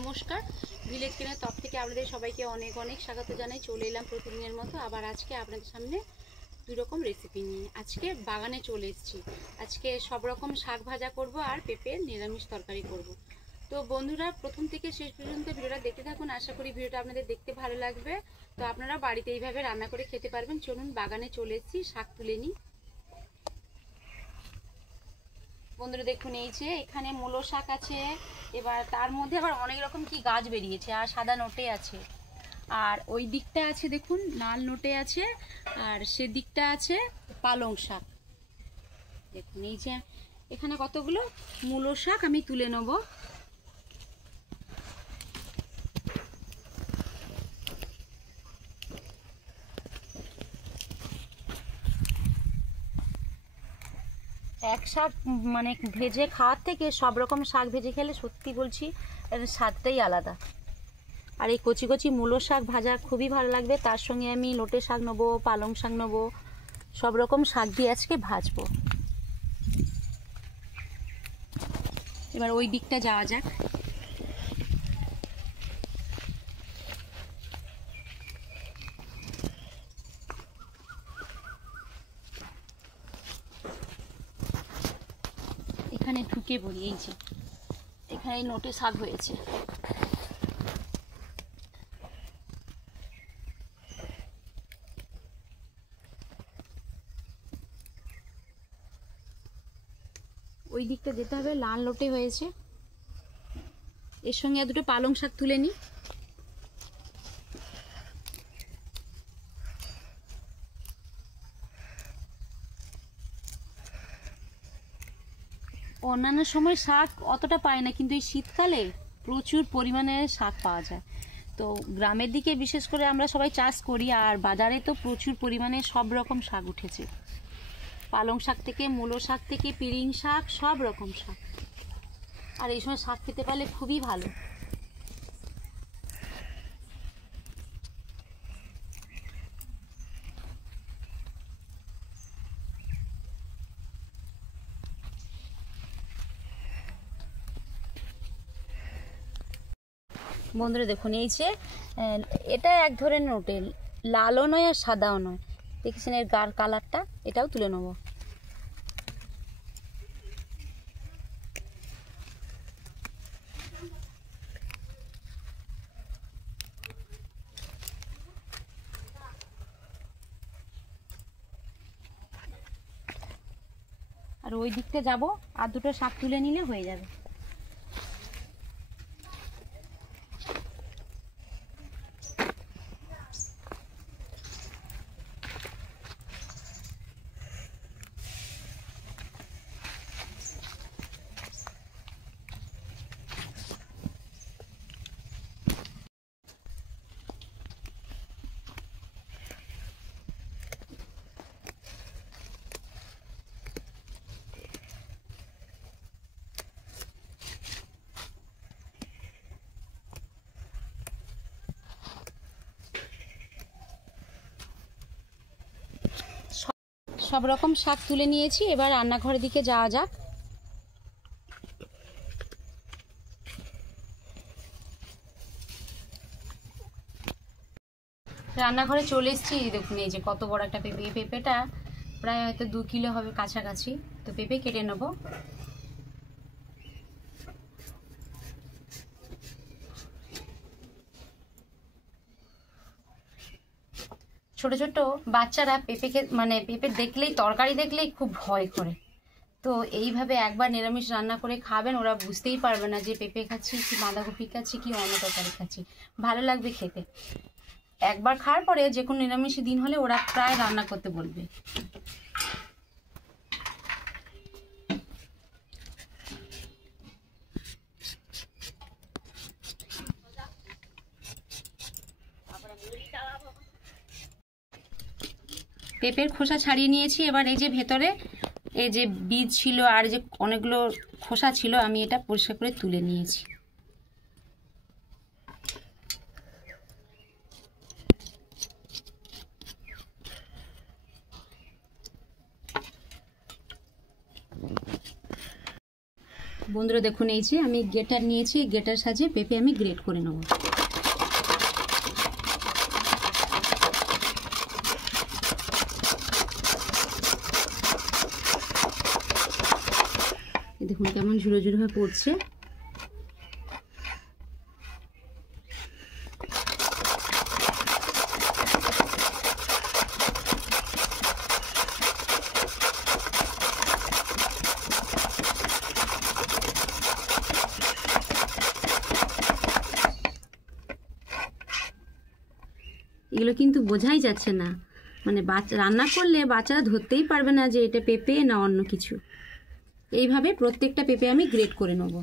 নমস্কার, ভিলেজ কিনের তরফ থেকে আপনাদের সবাইকে অনেক অনেক স্বাগত জানাই। চলে এলাম প্রতিদিনের মতো আবার আজকে আপনাদের সামনে দুই রকম রেসিপি নিয়ে। আজকে বাগানে চলে এসেছি। আজকে সব রকম শাক ভাজা করব আর পেঁপের নিরামিষ তরকারি করব। তো বন্ধুরা, প্রথম থেকে শেষ পর্যন্ত ভিডিওটা দেখতে থাকুন। আশা করি ভিডিওটা আপনাদের দেখতে ভালো লাগবে। তো আপনারা বাড়িতে এইভাবে রান্না করে খেতে পারবেন। চলুন বাগানে চলে এসেছি, শাক তুলে নিই। বন্ধুরা দেখুন, এই যে এখানে মূলো শাক আছে, এবার তার মধ্যে আবার অনেক রকম কি গাছ বেরিয়েছে, আর সাদা নোটে আছে, আর ওই দিকটা আছে দেখুন লাল নোটে আছে, আর সেদিকটা আছে পালং শাক। দেখুন এই যে এখানে কতগুলো মূলো শাক আমি তুলে নেব। এক শাক মানে ভেজে খাওয়ার থেকে সব রকম শাক ভেজে খেলে সত্যি বলছি এর স্বাদটাই আলাদা। আর এই কচি কচি মূলো শাক ভাজা খুবই ভালো লাগবে। তার সঙ্গে আমি লোটে শাক নেবো, পালং শাক নেবো, সব রকম শাক দিয়ে আজকে ভাজবো। এবার ওই দিকটা যাওয়া যাক। এখানে ঢুকে পড়ি, এই যে এখানে নোটে শাক হয়েছে। ওই দিকটা যেতে হবে, লাল লোটে হয়েছে। এর সঙ্গে আর দুটো পালং শাক তুলে নিই। অন্যান্য সময় শাক অতটা পায় না, কিন্তু এই শীতকালে প্রচুর পরিমাণে শাক পাওয়া যায়। তো গ্রামের দিকে বিশেষ করে আমরা সবাই চাষ করি, আর বাজারে তো প্রচুর পরিমাণে সব রকম শাক উঠেছে। পালং শাক থেকে মূলো শাক থেকে পিরিং শাক, সব রকম শাক। আর এই সময় শাক খেতে পারলে খুবই ভালো। বন্ধুরা দেখুন, এই যে এটা এক ধরনের নোটে, লালও নয় আর সাদাও নয়। দেখেছেন এর গার কালারটা, এটাও তুলে নেব। আর ওই দিকটা যাব, আর দুটো শাক তুলে নিলে হয়ে যাবে। সব রকম শাক তুলে নিয়েছি, এবার রান্নাঘরের দিকে যাওয়া যাক। রান্নাঘরে চলে এসেছি। দেখুন এই যে কত বড় একটা পেঁপে। পেঁপেটা প্রায় হয়তো 2 কিলো হবে কাছাকাছি। তো পেঁপে কেটে নেব। ছোট ছোট বাচ্চারা পেঁপেকে মানে পেঁপে দেখলেই, তরকারি দেখলেই খুব ভয় করে। তো এইভাবে একবার নিরামিষ রান্না করে খাবেন, ওরা বুঝতেই পারবে না যে পেঁপে খাচ্ছি কি বাঁধাকপি খাচ্ছি কি অন্য তরকারি খাচ্ছি। ভালো লাগবে খেতে। একবার খাওয়ার পরে যে কোনো নিরামিষ দিন হলে ওরা প্রায় রান্না করতে বলবে। পেঁপের খোসা ছাড়িয়ে নিয়েছি। এবার এই যে ভেতরে এই যে বীজ ছিল আর যে অনেকগুলো খোসা ছিল, আমি এটা পরিষ্কার করে তুলে নিয়েছি। বন্ধুরা দেখুন, এই যে আমি গ্রেটার নিয়েছি, গ্রেটার সাহায্যে পেঁপে আমি গ্রেট করে নেব। দেখুন কেমন ঝুড়ো ঝুড়ো হয়ে পড়ছে। এগুলো কিন্তু বোঝাই যাচ্ছে না, মানে রান্না করলে বাচ্চারা ধরতেই পারবে না যে এটা পেঁপে না অন্য কিছু। এইভাবে প্রত্যেকটা পেঁপে আমি গ্রেট করে নেব।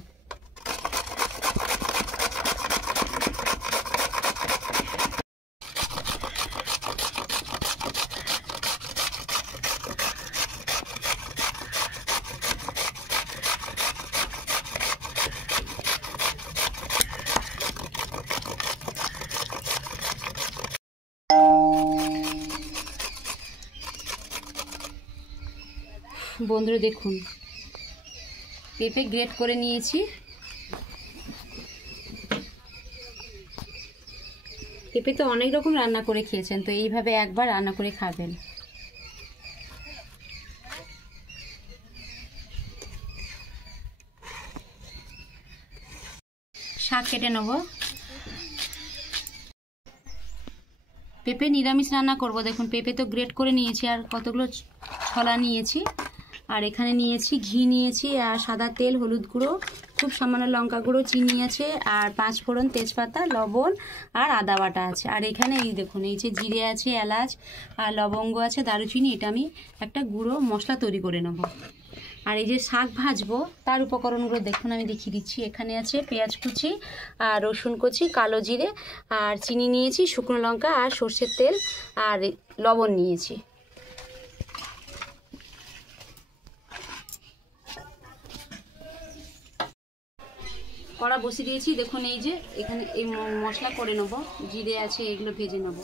বন্ধুরা দেখুন, পেঁপে গ্রেট করে নিয়েছি। পেঁপে তো অনেক রকম রান্না করে খেয়েছেন, তো এইভাবে একবার রান্না করে খাবেন। শাক কেটে নেব। পেঁপে নিরামিষ রান্না করব। দেখুন পেঁপে তো গ্রেট করে নিয়েছি, আর কতগুলো ছলা নিয়েছি, আর এখানে নিয়েছি ঘি নিয়েছি, আর সাদা তেল, হলুদ গুঁড়ো, খুব সামান্য লঙ্কা গুঁড়ো, চিনি আছে, আর 5 ফোড়ন, তেজপাতা, লবণ আর আদা বাটা আছে। আর এখানে এই দেখুন, এই যে জিরে আছে, এলাচ আর লবঙ্গ আছে, দারুচিনি, এটা আমি একটা গুঁড়ো মশলা তৈরি করে নেব। আর এই যে শাক ভাজবো তার উপকরণগুলো দেখুন আমি দেখিয়ে দিচ্ছি। এখানে আছে পেঁয়াজ কুচি আর রসুন কুচি, কালো জিরে আর চিনি নিয়েছি, শুকনো লঙ্কা আর সর্ষের তেল আর লবণ নিয়েছি। কড়া বসিয়ে দিয়েছি। দেখুন এই যে এখানে এই মশলা করে নেব, জিরে আছে এগুলো ভেজে নেব।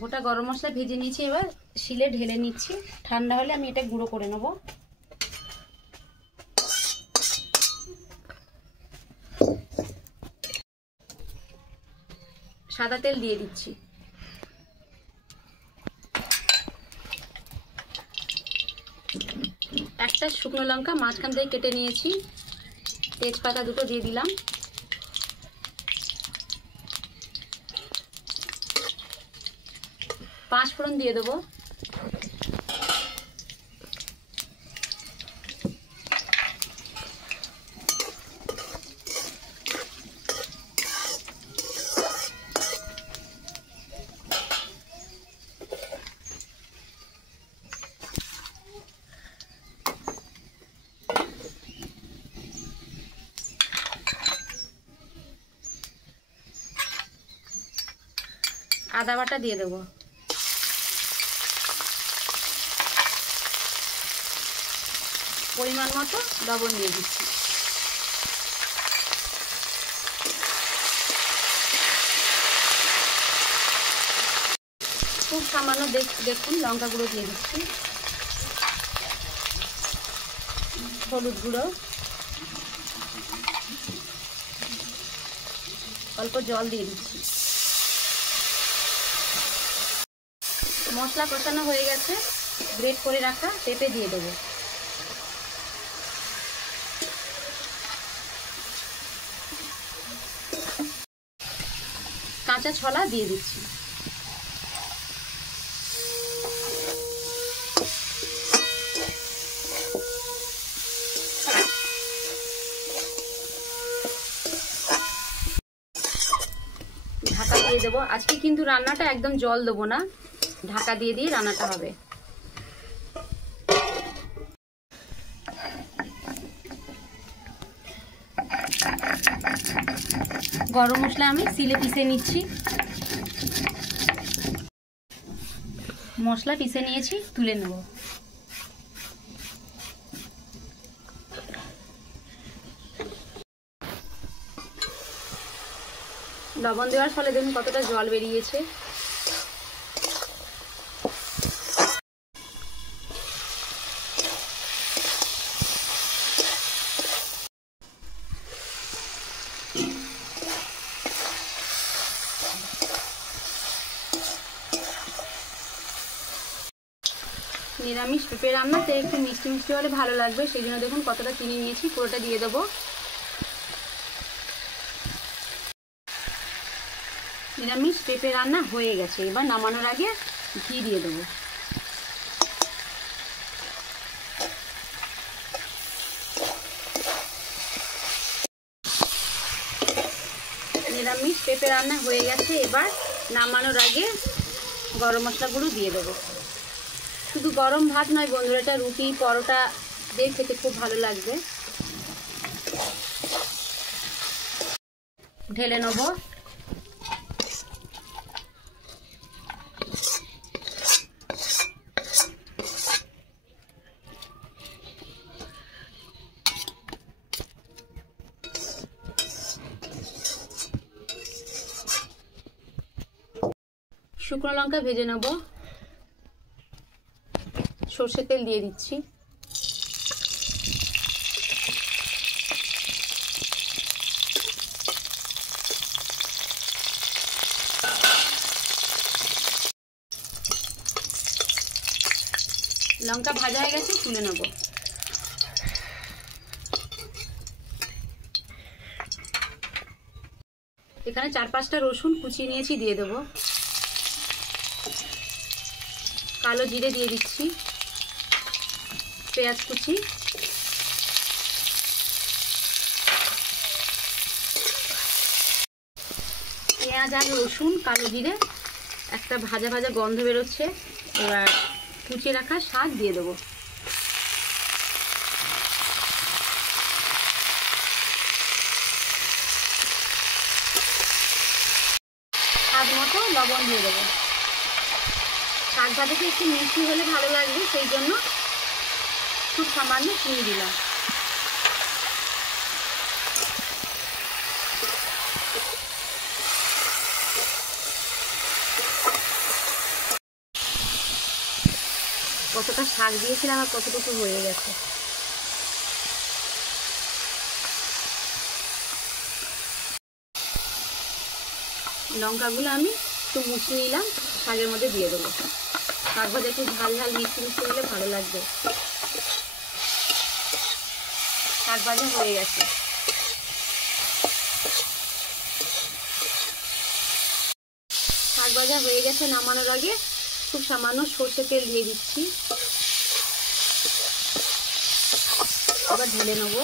গোটা গরম মশলা ভেজে নিয়েছি, এবার শিলে ঢেলে নিচ্ছি। ঠান্ডা হলে আমি এটা গুঁড়ো করে নেব। সাদা তেল দিয়ে দিচ্ছি। একটা শুকনো লঙ্কা মাঝখান থেকে কেটে নিয়েছি, তেজপাতা দুটো দিয়ে দিলাম, পাঁচ ফোড়ন দিয়ে দেবো, আদা বাটা দিয়ে দেবো, পরিমাণ মতো লবণ দিয়ে দিচ্ছি। খুব সামান্য দেখুন লঙ্কা গুঁড়ো দিয়ে দিচ্ছি, হলুদ গুঁড়ো, অল্প জল দিয়ে দিচ্ছি। মশলা কষানো হয়ে গেছে, গ্রেট করে রাখা পেঁপে দিয়ে দেবো। কাঁচা ছোলা দিয়ে দিচ্ছি। ঢাকা দিয়ে দেবো। আজকে কিন্তু রান্নাটা একদম জল দেবো না, ঢাকা দিয়ে দিয়ে রান্নাটা হবে। গরম মশলা আমি সিলে পিষে নিচ্ছি। মশলা পিষে নিয়েছি, তুলে নেব। লবণ দেওয়ার ফলে দেখুন কতটা জল বেরিয়েছে। নিরামিষ পেঁপে রান্নাতে একটু মিষ্টি মিষ্টি হলে ভালো লাগবে, সেই জন্য দেখুন কতটা চিনি নিয়েছি, পুরোটা দিয়ে দেবো। নিরামিষ পেঁপে রান্না হয়ে গেছে, এবার নামানোর আগে ঘি দিয়ে দেবো। নিরামিষ পেঁপে রান্না হয়ে গেছে, এবার নামানোর আগে গরম মশলা গুঁড়ো দিয়ে দেবো। শুধু গরম ভাত নয় বন্ধুরা, এটা রুটি পরোটা দিয়ে খেতে খুব ভালো লাগবে। ঢেলে নেবো। শুকনো লঙ্কা ভেজে নেব, সর্ষের তেল দিয়ে দিচ্ছি। লঙ্কা ভাজা হয়ে গেছে, তুলে নেব। এখানে 4-5টা রসুন কুচিয়ে নিয়েছি, দিয়ে দেবো। কালো জিরে দিয়ে দিচ্ছি, পেঁয়াজ কুচি, পেঁয়াজ আর রসুন কালো জিরে একটা ভাজা ভাজা গন্ধ বেরোচ্ছে। এবার কুচিয়ে রাখা শাক দিয়ে দেবো। স্বাদ মতো লবণ দিয়ে দেবো। শাক ভাজাতে একটু মিষ্টি হলে ভালো লাগবে, সেই জন্য খুব সামান্য চিনি দিলাম। কতটা শাক দিয়েছিলাম আর কতটুকু হয়ে গেছে। লঙ্কাগুলো আমি একটু মুছিয়ে নিলাম, শাকের মধ্যে দিয়ে দেবো। শাক ভাজা একটু ঝাল ঝাল মিষ্টি মিষ্টি হলে ভালো লাগবে। শাক ভাজা হয়ে গেছে। শাক ভাজা হয়ে গেছে, নামানোর আগে খুব সামান্য সর্ষের তেল দিয়ে দিচ্ছি। আবার ঢেলে নেবো।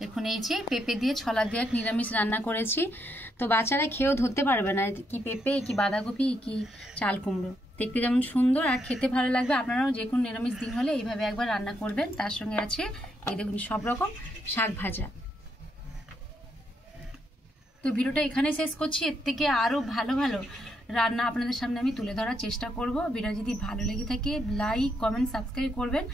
দেখুন এই যে পেঁপে দিয়ে ছলা দিয়ে নিরামিষ রান্না করেছি, তো বাচ্চারা খেয়েও ধরতে পারবে না কি পেঁপে কি বাঁধাকপি কি চাল কুমড়ো। দেখতে যেমন সুন্দর আর খেতে ভালো লাগবে। আপনারাও যে কোনো নিরামিষ দিন হলে এইভাবে একবার রান্না করবেন। তার সঙ্গে আছে এই দেখুন সব রকম শাক ভাজা। তো ভিডিওটা এখানে শেষ করছি। এর থেকে আরও ভালো ভালো রান্না আপনাদের সামনে আমি তুলে ধরার চেষ্টা করব। ভিডিও যদি ভালো লেগে থাকে লাইক কমেন্ট সাবস্ক্রাইব করবেন,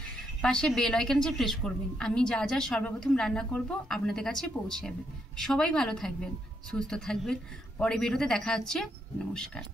পাশে বেল আইকনটি প্রেস করবেন। আমি যা যা সর্বপ্রথম রান্না করব আপনাদের কাছে পৌঁছে যাবে। সবাই ভালো থাকবেন, সুস্থ থাকবেন। পরে ভিডিওতে দেখা হচ্ছে। নমস্কার।